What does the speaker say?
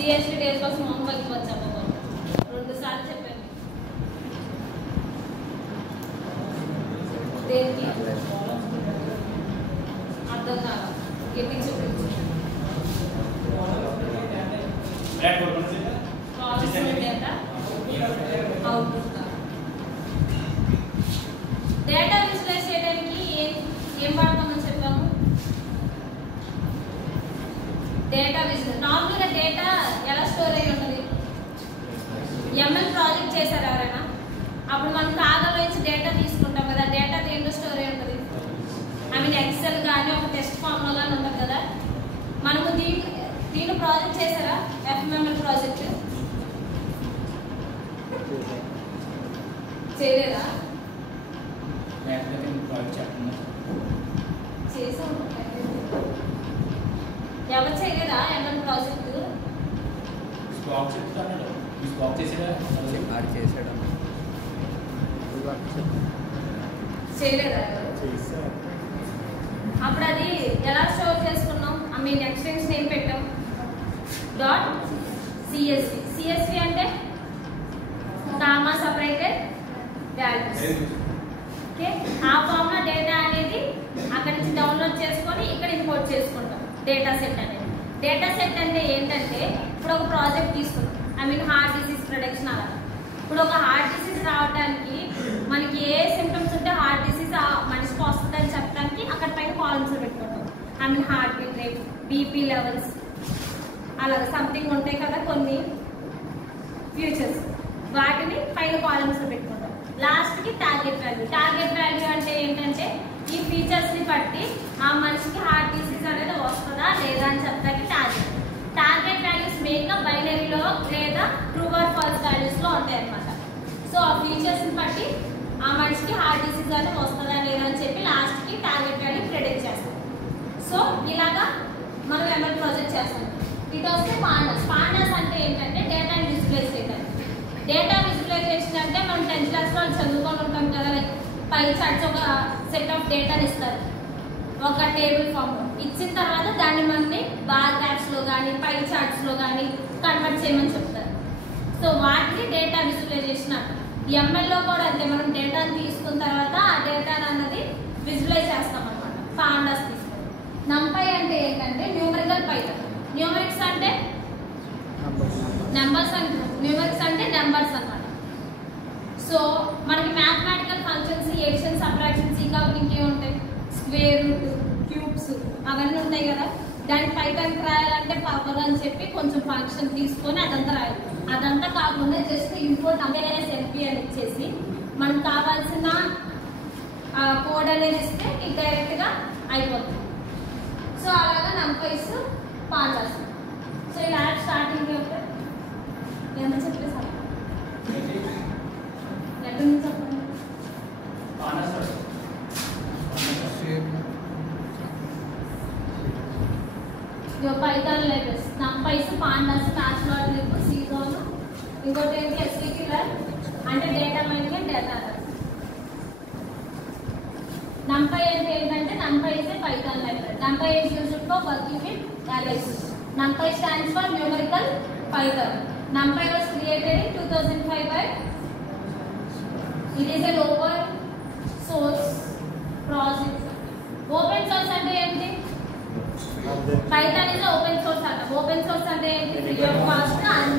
CST days కోసం homework వచ్చాము 2 సార్లు చెప్పాను. దేనికి అర్థం కాదు గట్టి చూపించు. డేటా విజువలైజ్ చేయడానికి ఏం వాడతామని చెప్పాము? Data visual. నార్మల్గా డేటా ఎలా స్టోర్ అయ్యి ఉంటుంది? ఎంఎల్ ప్రాజెక్ట్ చేశారు ఎవరైనా? అప్పుడు మనం కాగల నుంచి డేటా తీసుకుంటాం కదా, డేటా దేంట్లో స్టోర్ అయ్యి ఉంటుంది? ఐ మీన్ ఎక్సెల్ కానీ ఒక టెస్ట్ ఫామ్లో కానీ ఉంటుంది కదా. మనము దీన్ని ప్రాజెక్ట్ చేశారా? ఎఫ్ఎంఎల్ ప్రాజెక్ట్ చేయలేదా? చేసాం. ఎవరు చేయలేదా ఎంఎల్ ప్రాజెక్ట్? చేయలేదా? అప్పుడు అది ఎలా స్టోర్ చేసుకున్నాం? ఐ మీన్ ఎక్స్టెన్షన్ ఏం పెట్టాం? .csv. CSV అంటే కామా సపరేటెడ్ వాల్యూస్. ఓకే, ఆ ఫామ్ లో డేటా అనేది అక్కడ నుంచి డౌన్లోడ్ చేసుకొని ఇక్కడ ఇంపోర్ట్ చేసుకుంటాం. డేటా సెట్ అనేది. డేటా సెట్ అంటే ఏంటంటే ఇప్పుడు ఒక ప్రాజెక్ట్ తీసుకున్నాం. I mean heart disease production అలా. ఇప్పుడు ఒక హార్ట్ డిసీజ్ రావడానికి మనకి ఏ సిమ్టమ్స్ ఉంటే హార్ట్ డిసీజ్ మనిషికి వస్తుందని చెప్పడానికి అక్కడ పైన కాలమ్స్ పెట్టుకుంటాం. I mean heart beat rate, BP levels, అలాగే సంథింగ్ ఉంటాయి కదా కొన్ని ఫ్యూచర్స్, వాటిని పైన కాలమ్స్ పెట్టుకుంటాం. లాస్ట్ కి టార్గెట్ వాల్యూ. టార్గెట్ వాల్యూ అంటే ఏంటంటే ఈ ఫీచర్స్ ని బట్టి ఆ మనిషికి హార్ట్ డిసీజ్ అనేది వస్తుందా లేదా అని చెప్పడానికి టార్గెట్. టార్గెట్ వాల్యూస్ మెయిన్గా బైనరీలో లేదా ట్రూ ఆర్ ఫాల్స్ వాల్యూస్ లో ఉంటాయి అన్నమాట. సో ఆ ఫీచర్స్ ని బట్టి ఆ మనిషికి హార్ట్ డిసీజ్ అనేది వస్తుందా లేదా అని చెప్పి లాస్ట్ కి టార్గెట్ వాల్యూ ప్రెడిక్ట్ చేస్తాం. సో ఇలాగా మనం ఎంఎల్ ప్రాజెక్ట్ చేస్తాం. ఇటు వస్తే పాండాస్. పాండాస్ అంటే ఏంటంటే డేటా విజువలైజ్ చేయడానికి. డేటా విజువలైజేషన్ అంటే మనం 10th క్లాస్ లో చదువుకొని ఉంటాం కదా, లైక్ పై చార్ట్స్ ఒక సెట్ ఆఫ్ డేటాని ఇస్తారు ఒక టేబుల్ ఫామ్ లో. ఇచ్చిన తర్వాత దాన్ని మనని బార్ గ్రాఫ్స్ లో కానీ పై చార్ట్స్ లో కానీ కన్వర్ట్ చేయమని చెప్తారు. సో వాటిని డేటా విజువలైజేషన్ అంటారు. ఎంఎల్ లో కూడా అంతే, మనం డేటాని తీసుకున్న తర్వాత ఆ డేటాని అన్నది విజువలైజ్ చేస్తాం అనమాట. పాండాస్ తీసుకుంటాం. నంపై అంటే ఏంటంటే న్యూమరికల్ పైథాన్. న్యూమరిక్స్ అంటే నెంబర్స్ న్యూమరిక్స్ అంటే నెంబర్స్ అన్నమాట. సో మనకి మ్యాథమెటికల్ ఫంక్షన్స్, ఎడిషన్, సబ్ట్రాక్షన్స్, ఇంకా ఇంకేముంటాయి, స్క్వేర్ రూట్, క్యూబ్స్ అవన్నీ ఉంటాయి కదా. దానికి పైథాన్ రాయాలంటే పవర్ అని చెప్పి కొంచెం ఫంక్షన్ తీసుకొని అదంతా రాయాలి. అదంతా కాకుండా జస్ట్ ఇంపోర్ట్ ఎల్పి అని ఇచ్చేసి మనకు కావాల్సిన కోడ్ అనేది ఇస్తే ఇది డైరెక్ట్ గా అయిపోతుంది. సో అలాగా నంపైస్ పాండాస్. సో ఇలా స్టార్టింగ్ ఎంత చెప్పేసారు ఎక్కడి నుంచి చెప్పండి. పైథాన్ లైబ్రరీస్ నంపైస్, పాండాస్, ప్యాచ్లాట్లిబ్, సీజోన్, ఇంకోటి ఏంటి ఎస్క్యూఎల్ అంటే data mining and data analysis. NumPy అంటే ఏంటంటే NumPy is a Python library. NumPy is used for working with arrays. NumPy stands for numerical Python. NumPy was created in 2005 by. It is an open source project. Open source అంటే ఏంటి? Python is a open source. Open source అంటే ఏంటి? Free of cost and